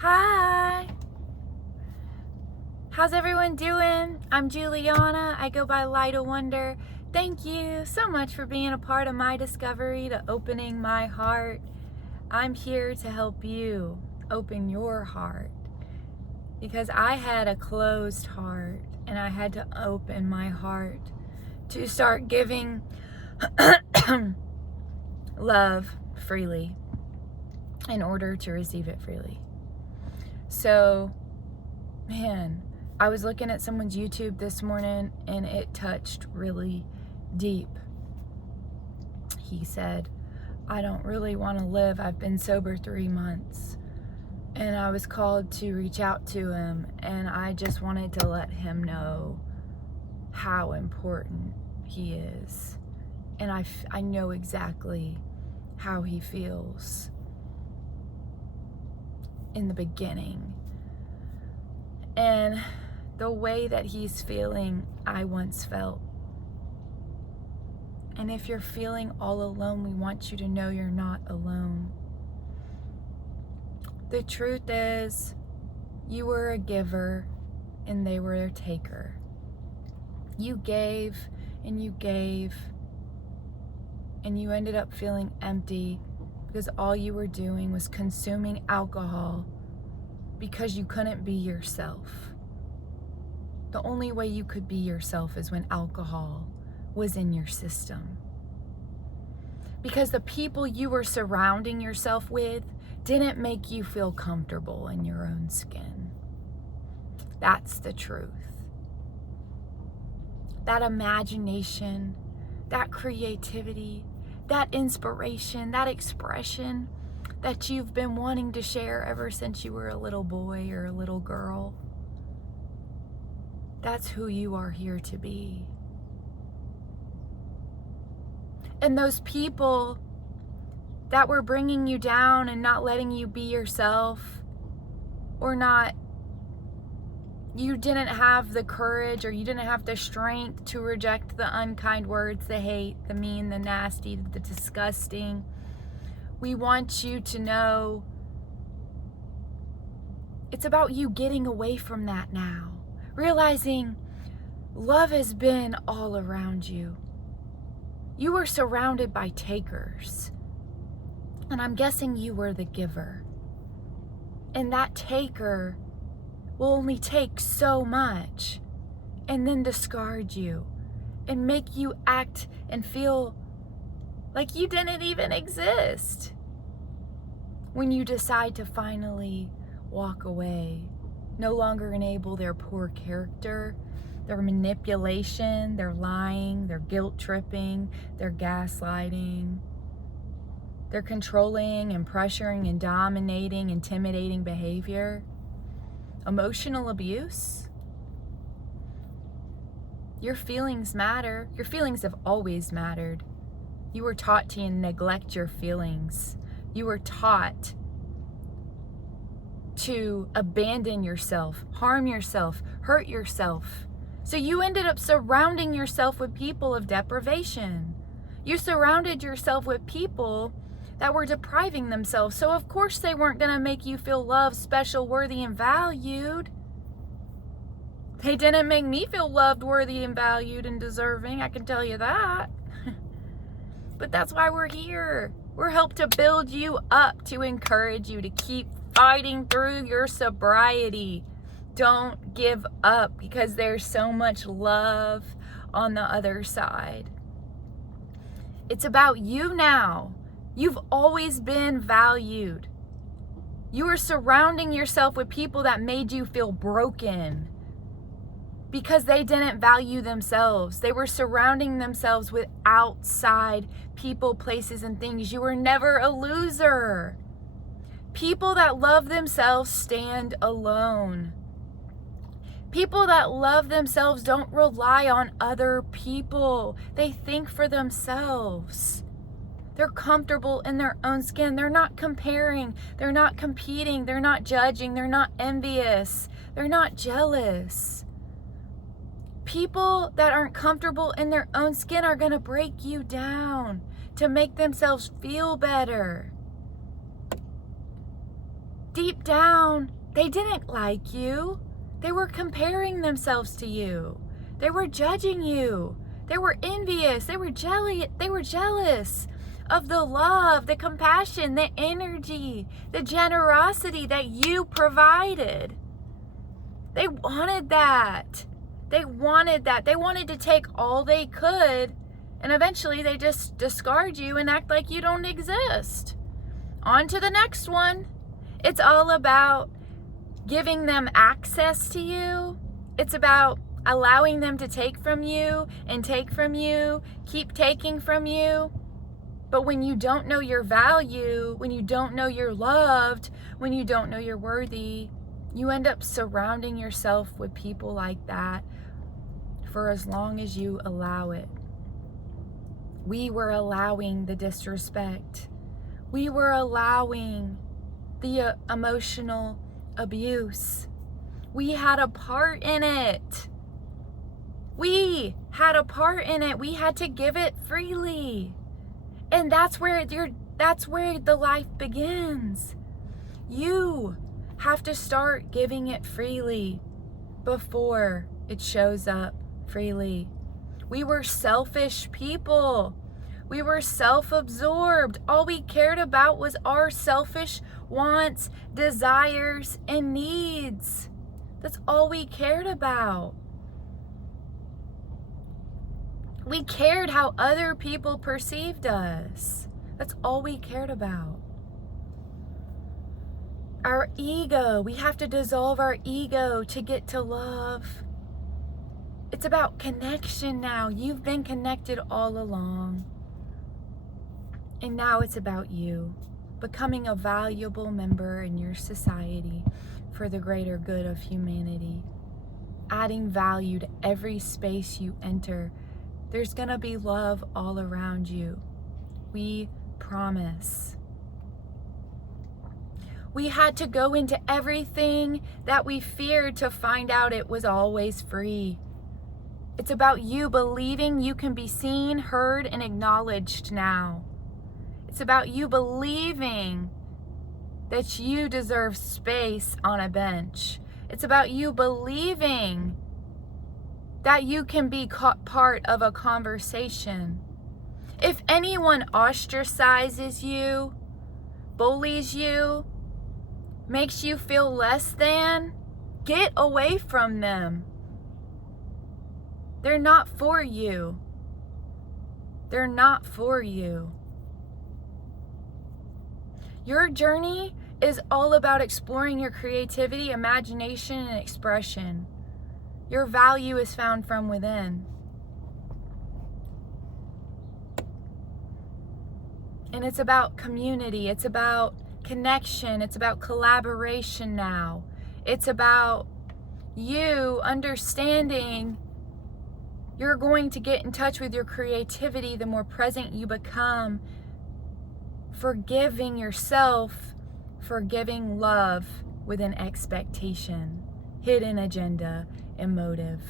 Hi! How's everyone doing? I'm Juliana. I go by Light of Wonder. Thank you so much for being a part of my discovery to opening my heart. I'm here to help you open your heart because I had a closed heart and I had to open my heart to start giving love freely in order to receive it freely. So, man, I was looking at someone's YouTube this morning and it touched really deep. He said, I don't really want to live. I've been sober 3 months. And I was called to reach out to him, and I just wanted to let him know how important he is. And I know exactly how he feels in the beginning. And the way that he's feeling, I once felt. And if you're feeling all alone, we want you to know you're not alone. The truth is, you were a giver and they were a taker. You gave and you gave, and you ended up feeling empty because all you were doing was consuming alcohol because you couldn't be yourself. The only way you could be yourself is when alcohol was in your system. Because the people you were surrounding yourself with didn't make you feel comfortable in your own skin. That's the truth. That imagination, that creativity, that inspiration, that expression that you've been wanting to share ever since you were a little boy or a little girl, that's who you are here to be. And those people that were bringing you down and not letting you be yourself, or you didn't have the courage or you didn't have the strength to reject the unkind words, the hate, the mean, the nasty, the disgusting. We want you to know it's about you getting away from that now. Realizing love has been all around you. You were surrounded by takers. And I'm guessing you were the giver. And that taker will only take so much and then discard you and make you act and feel like you didn't even exist when you decide to finally walk away. No longer enable their poor character, their manipulation, their lying, their guilt tripping, their gaslighting, their controlling and pressuring and dominating, intimidating behavior, emotional abuse. Your feelings matter. Your feelings have always mattered. You were taught to neglect your feelings. You were taught to abandon yourself, harm yourself, hurt yourself. So you ended up surrounding yourself with people of deprivation. You surrounded yourself with people that were depriving themselves. So of course they weren't going to make you feel loved, special, worthy, and valued. They didn't make me feel loved, worthy, and valued and deserving, I can tell you that. But that's why we're here. We're helped to build you up, to encourage you to keep fighting through your sobriety. Don't give up because there's so much love on the other side. It's about you now. You've always been valued. You were surrounding yourself with people that made you feel broken because they didn't value themselves. They were surrounding themselves with outside people, places, and things. You were never a loser. People that love themselves stand alone. People that love themselves don't rely on other people. They think for themselves. They're comfortable in their own skin. They're not comparing. They're not competing. They're not judging. They're not envious. They're not jealous. People that aren't comfortable in their own skin are going to break you down to make themselves feel better. deep down, they didn't like you. They were comparing themselves to you. They were judging you. They were envious. They were jealous of the love, the compassion, the energy, the generosity that you provided. They wanted that. They wanted that. They wanted to take all they could, and eventually they just discard you and act like you don't exist. On to the next one. It's all about giving them access to you. It's about allowing them to take from you and take from you, keep taking from you. But when you don't know your value, when you don't know you're loved, when you don't know you're worthy, you end up surrounding yourself with people like that for as long as you allow it. We were allowing the disrespect. We were allowing the emotional abuse. We had a part in it. We had a part in it. We had to give it freely. And that's where the life begins. You have to start giving it freely before it shows up freely. We were selfish people. We were self-absorbed. All we cared about was our selfish wants, desires, and needs. That's all we cared about. We cared how other people perceived us. That's all we cared about. Our ego, we have to dissolve our ego to get to love. It's about connection now. You've been connected all along. And now it's about you becoming a valuable member in your society for the greater good of humanity. Adding value to every space you enter. There's gonna be love all around you. We promise. We had to go into everything that we feared to find out it was always free. It's about you believing you can be seen, heard, and acknowledged now. It's about you believing that you deserve space on a bench. It's about you believing that you can be part of a conversation. If anyone ostracizes you, bullies you, makes you feel less than, get away from them. They're not for you. They're not for you. Your journey is all about exploring your creativity, imagination, and expression. Your value is found from within. And it's about community. It's about connection. It's about collaboration now. It's about you understanding you're going to get in touch with your creativity the more present you become, forgiving yourself, forgiving love with an expectation, hidden agenda, and motive.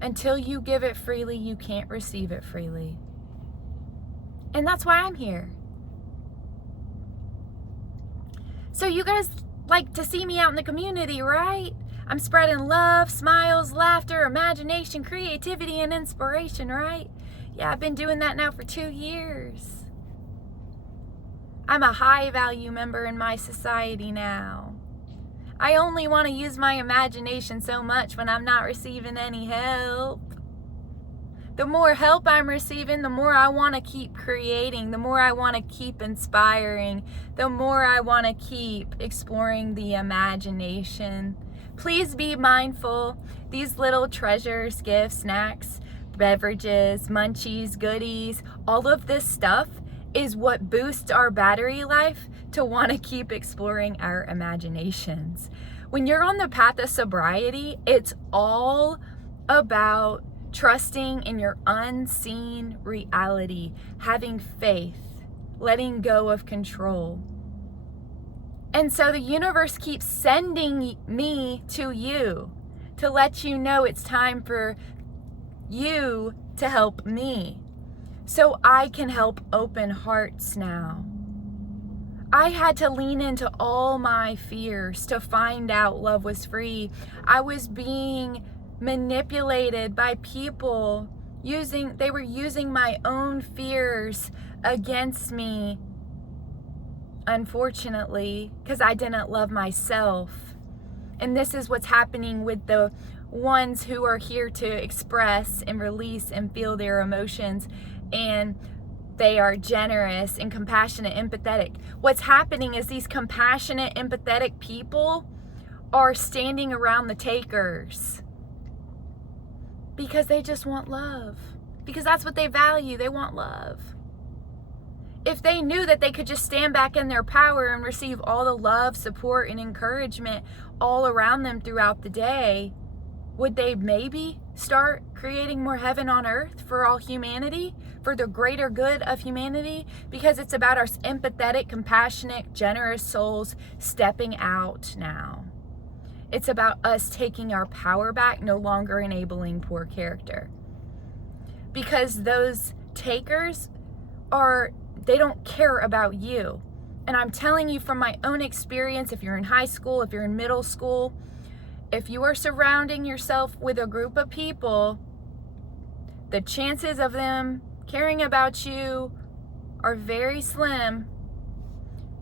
Until you give it freely, you can't receive it freely. And that's why I'm here. So you guys like to see me out in the community, right? I'm spreading love, smiles, laughter, imagination, creativity, and inspiration, right? Yeah, I've been doing that now for 2 years. I'm a high value member in my society now. I only want to use my imagination so much when I'm not receiving any help. The more help I'm receiving, the more I want to keep creating, the more I want to keep inspiring, the more I want to keep exploring the imagination. Please be mindful. These little treasures, gifts, snacks, beverages, munchies, goodies, all of this stuff is what boosts our battery life to want to keep exploring our imaginations. When you're on the path of sobriety, it's all about trusting in your unseen reality, having faith, letting go of control. And so the universe keeps sending me to you to let you know it's time for you to help me, so I can help open hearts now. I had to lean into all my fears to find out love was free. I was being manipulated by people they were using my own fears against me, unfortunately, because I didn't love myself. And this is what's happening with the ones who are here to express and release and feel their emotions, and they are generous and compassionate, empathetic. What's happening is these compassionate, empathetic people are standing around the takers because they just want love. Because that's what they value. They want love. If they knew that they could just stand back in their power and receive all the love, support, and encouragement all around them throughout the day, would they maybe start creating more heaven on earth for all humanity, for the greater good of humanity? Because it's about our empathetic, compassionate, generous souls stepping out now. It's about us taking our power back, no longer enabling poor character. Because those takers they don't care about you. And I'm telling you from my own experience, if you're in high school, if you're in middle school, if you are surrounding yourself with a group of people, the chances of them caring about you are very slim.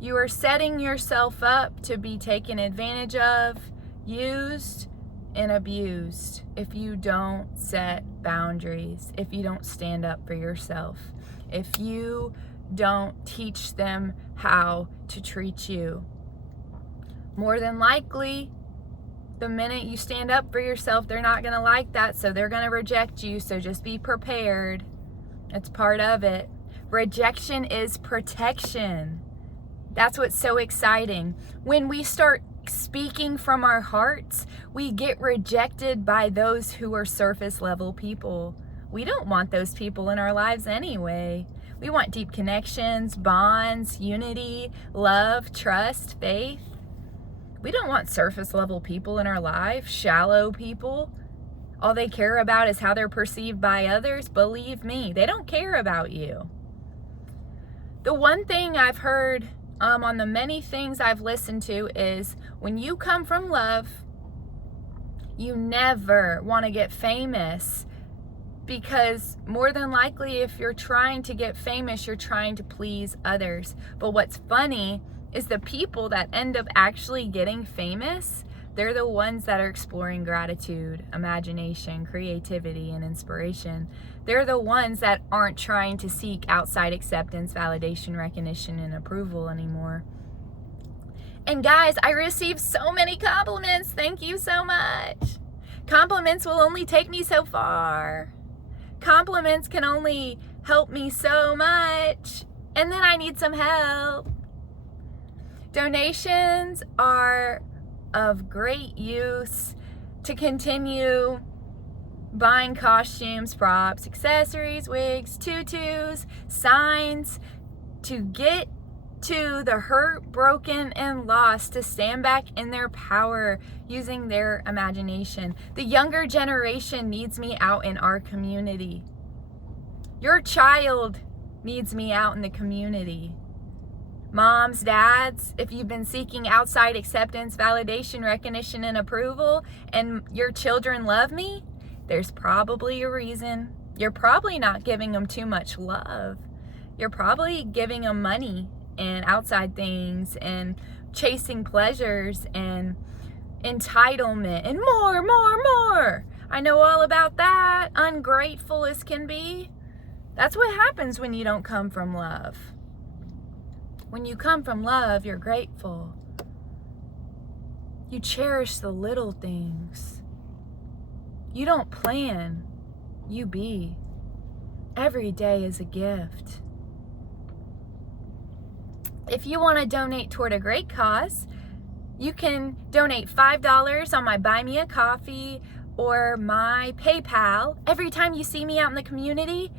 You are setting yourself up to be taken advantage of, used, and abused if you don't set boundaries, if you don't stand up for yourself, if you don't teach them how to treat you. More than likely, the minute you stand up for yourself, they're not going to like that, so they're going to reject you. So just be prepared. It's part of it. Rejection is protection. That's what's so exciting. When we start speaking from our hearts, we get rejected by those who are surface level people. We don't want those people in our lives anyway. We want deep connections, bonds, unity, love, trust, faith. We don't want surface level people in our life, shallow people. All they care about is how they're perceived by others. Believe me, they don't care about you. The one thing I've heard on the many things I've listened to is when you come from love, you never want to get famous, because more than likely if you're trying to get famous, you're trying to please others. But what's funny is the people that end up actually getting famous, they're the ones that are exploring gratitude, imagination, creativity, and inspiration. They're the ones that aren't trying to seek outside acceptance, validation, recognition, and approval anymore. And guys, I received so many compliments. Thank you so much. Compliments will only take me so far. Compliments can only help me so much. And then I need some help. Donations are of great use to continue buying costumes, props, accessories, wigs, tutus, signs, to get to the hurt, broken, and lost to stand back in their power using their imagination. The younger generation needs me out in our community. Your child needs me out in the community. Moms, dads, if you've been seeking outside acceptance, validation, recognition, and approval, and your children love me, there's probably a reason. You're probably not giving them too much love. You're probably giving them money and outside things and chasing pleasures and entitlement and more. I know all about that. Ungrateful as can be. That's what happens when you don't come from love. When you come from love, you're grateful. You cherish the little things. You don't plan, you be. Every day is a gift. If you want to donate toward a great cause, you can donate $5 on my Buy Me a Coffee or my PayPal every time you see me out in the community,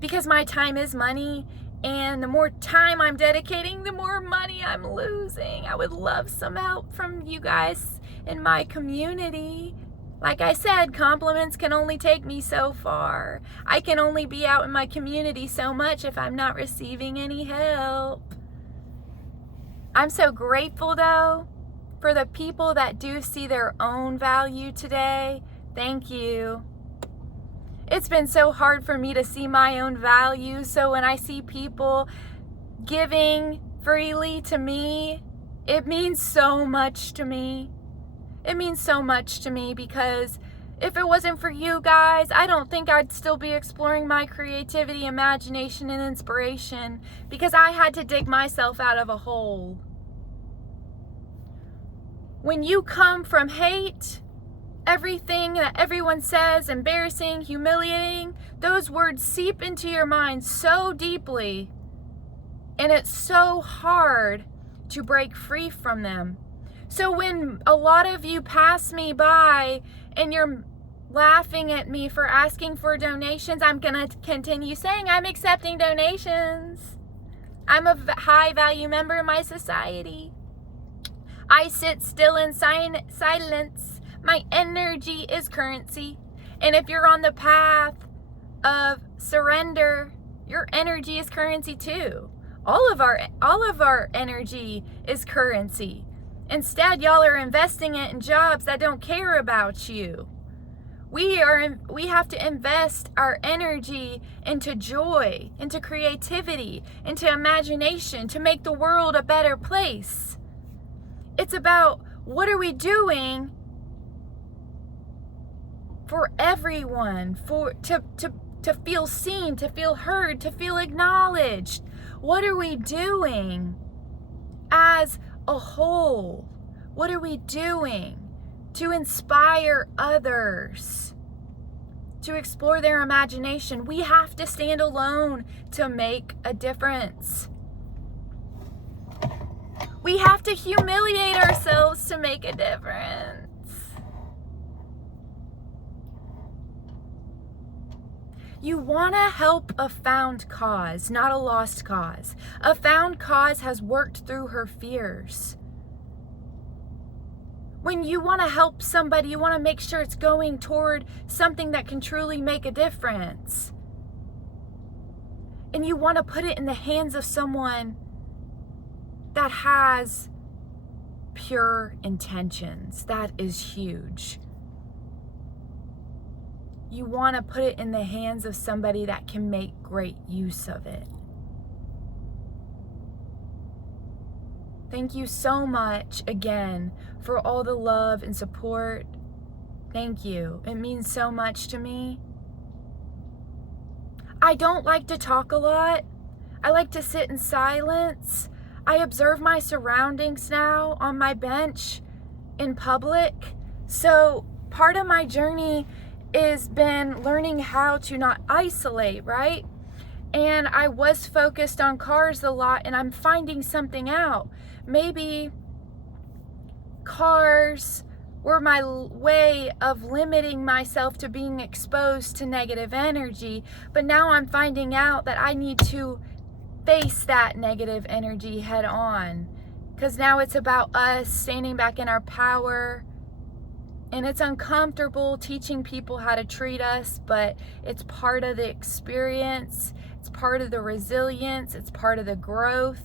because my time is money, and the more time I'm dedicating, the more money I'm losing. I would love some help from you guys in my community. Like I said, compliments can only take me so far. I can only be out in my community so much if I'm not receiving any help. I'm so grateful though for the people that do see their own value today. Thank you. It's been so hard for me to see my own value. So when I see people giving freely to me, it means so much to me. It means so much to me because if it wasn't for you guys, I don't think I'd still be exploring my creativity, imagination, and inspiration because I had to dig myself out of a hole. When you come from hate, everything that everyone says, embarrassing, humiliating, those words seep into your mind so deeply, and it's so hard to break free from them. So when a lot of you pass me by and you're laughing at me for asking for donations, I'm going to continue saying I'm accepting donations. I'm a high value member of my society. I sit still in silence. My energy is currency. And if you're on the path of surrender, your energy is currency too. All of our energy is currency. Instead, y'all are investing it in jobs that don't care about you. We have to invest our energy into joy, into creativity, into imagination to make the world a better place. It's about what are we doing for everyone, to feel seen, to feel heard, to feel acknowledged. What are we doing as a whole? What are we doing to inspire others to explore their imagination? We have to stand alone to make a difference. We have to humiliate ourselves to make a difference. You want to help a found cause, not a lost cause. A found cause has worked through her fears. When you want to help somebody, you want to make sure it's going toward something that can truly make a difference. And you want to put it in the hands of someone that has pure intentions. That is huge. You want to put it in the hands of somebody that can make great use of it. Thank you so much again for all the love and support. Thank you. It means so much to me. I don't like to talk a lot. I like to sit in silence. I observe my surroundings now on my bench in public. So part of my journey has been learning how to not isolate, right? And I was focused on cars a lot, and I'm finding something out. Maybe cars were my way of limiting myself to being exposed to negative energy, but now I'm finding out that I need to face that negative energy head on, because now it's about us standing back in our power. And it's uncomfortable teaching people how to treat us, but it's part of the experience. It's part of the resilience. It's part of the growth.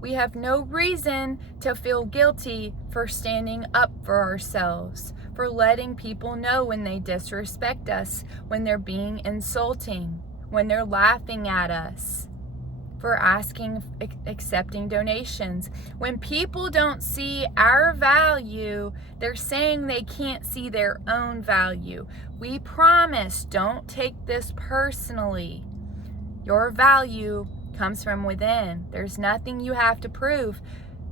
We have no reason to feel guilty for standing up for ourselves, for letting people know when they disrespect us, when they're being insulting, when they're laughing at us, for accepting donations. When people don't see our value, they're saying they can't see their own value. We promise, don't take this personally. Your value comes from within. There's nothing you have to prove.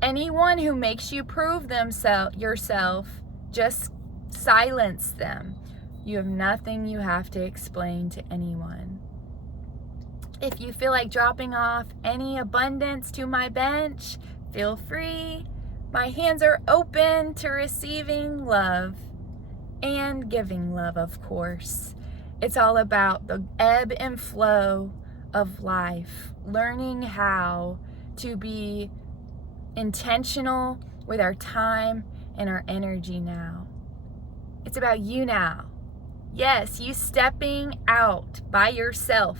Anyone who makes you prove yourself, just silence them. You have nothing you have to explain to anyone. If you feel like dropping off any abundance to my bench, feel free. My hands are open to receiving love and giving love, of course. It's all about the ebb and flow of life, learning how to be intentional with our time and our energy now. It's about you now. Yes, you stepping out by yourself,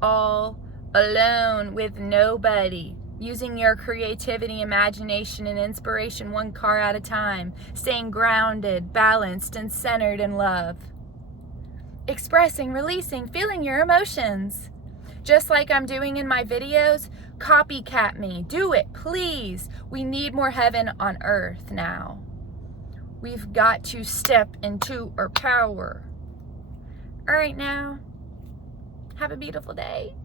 all alone with nobody. using your creativity, imagination, and inspiration one car at a time, staying grounded, balanced, and centered in love. Expressing, releasing, feeling your emotions. Just like I'm doing in my videos, copycat me. Do it, please. We need more heaven on earth now. We've got to step into our power. All right now, have a beautiful day.